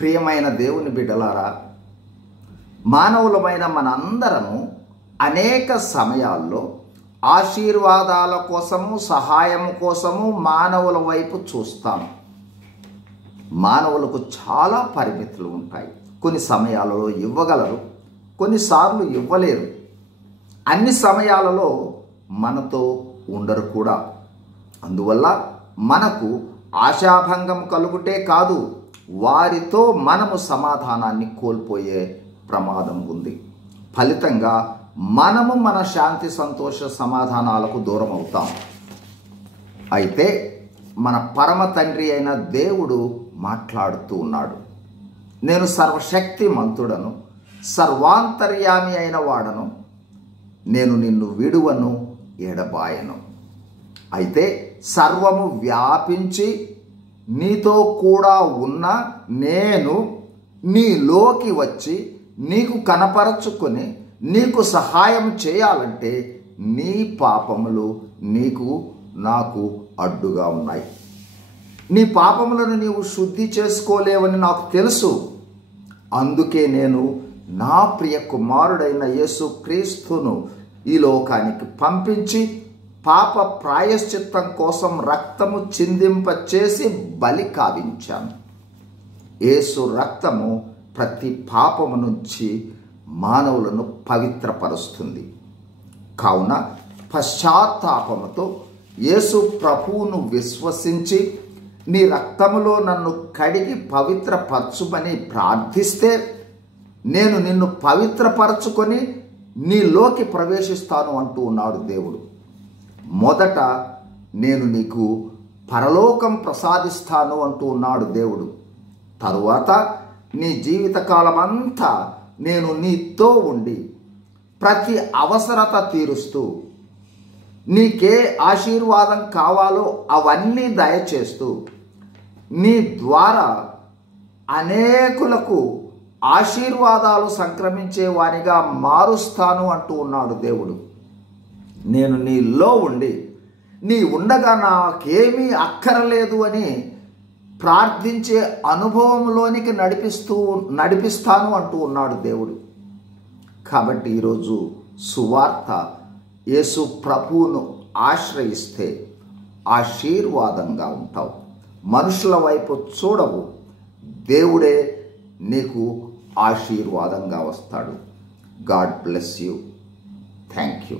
ప్రియమైన దేవుని బిడ్డలారా, మానవులమైన మనందరము అనేక సమయాల్లో ఆశీర్వాదాల కోసము, సహాయం కోసము మానవుల వైపు చూస్తాం. మానవులకు చాలా పరిమితులు ఉంటాయి. కొన్ని సమయాలలో ఇవ్వగలరు, కొన్నిసార్లు ఇవ్వలేరు. అన్ని సమయాలలో మనతో ఉండరు కూడా. అందువల్ల మనకు ఆశాభంగం కలుగుటే కాదు, వారితో మనము సమాధానాన్ని కోల్పోయే ప్రమాదం ఉంది. ఫలితంగా మనము మన శాంతి, సంతోష, సమాధానాలకు దూరం అవుతాం. అయితే మన పరమ తండ్రి అయిన దేవుడు మాట్లాడుతూ ఉన్నాడు. నేను సర్వశక్తిమంతుడను, సర్వాంతర్యామి అయిన వాడను, నేను నిన్ను విడువను, ఎడబాయను. అయితే సర్వము వ్యాపించి నీతో కూడా ఉన్న నేను నీలోకి వచ్చి నీకు కనపరచుకొని నీకు సహాయం చేయాలంటే నీ పాపములు నాకు అడ్డుగా ఉన్నాయి. నీ పాపములను నీవు శుద్ధి చేసుకోలేవని నాకు తెలుసు. అందుకే నేను నా ప్రియ కుమారుడైన యేసుక్రీస్తును ఈ లోకానికి పంపించి పాప ప్రాయశ్చిత్తం కోసం రక్తము చిందింపచేసి బలి కావించాను. యేసు రక్తము ప్రతి పాపము నుంచి మానవులను పవిత్రపరుస్తుంది. కావున పశ్చాత్తాపముతో యేసు ప్రభువును విశ్వసించి నీ రక్తములో నన్ను కడిగి పవిత్రపరచుమని ప్రార్థిస్తే నేను నిన్ను పవిత్రపరచుకొని నీలోకి ప్రవేశిస్తాను అంటూ ఉన్నాడు దేవుడు. మొదట నేను నీకు పరలోకం ప్రసాదిస్తాను అంటూ ఉన్నాడు దేవుడు. తరువాత నీ జీవితకాలమంతా నేను నీతో ఉండి ప్రతి అవసరత తీరుస్తూ నీకే ఆశీర్వాదం కావాలో అవన్నీ దయచేస్తూ నీ ద్వారా అనేకులకు ఆశీర్వాదాలు సంక్రమించే వానిగా మారుస్తాను అంటూ ఉన్నాడు దేవుడు. నేను నీలో ఉండి నీ ఉండగా నాకేమీ అక్కరలేదు అని ప్రార్థించే అనుభవంలోనికి నడిపిస్తాను అంటూ ఉన్నాడు దేవుడు. కాబట్టి ఈరోజు సువార్త, యేసు ప్రభువును ఆశ్రయిస్తే ఆశీర్వాదంగా ఉంటావు. మనుషుల వైపు చూడవు, దేవుడే నీకు ఆశీర్వాదంగా వస్తాడు. God bless you. Thank you.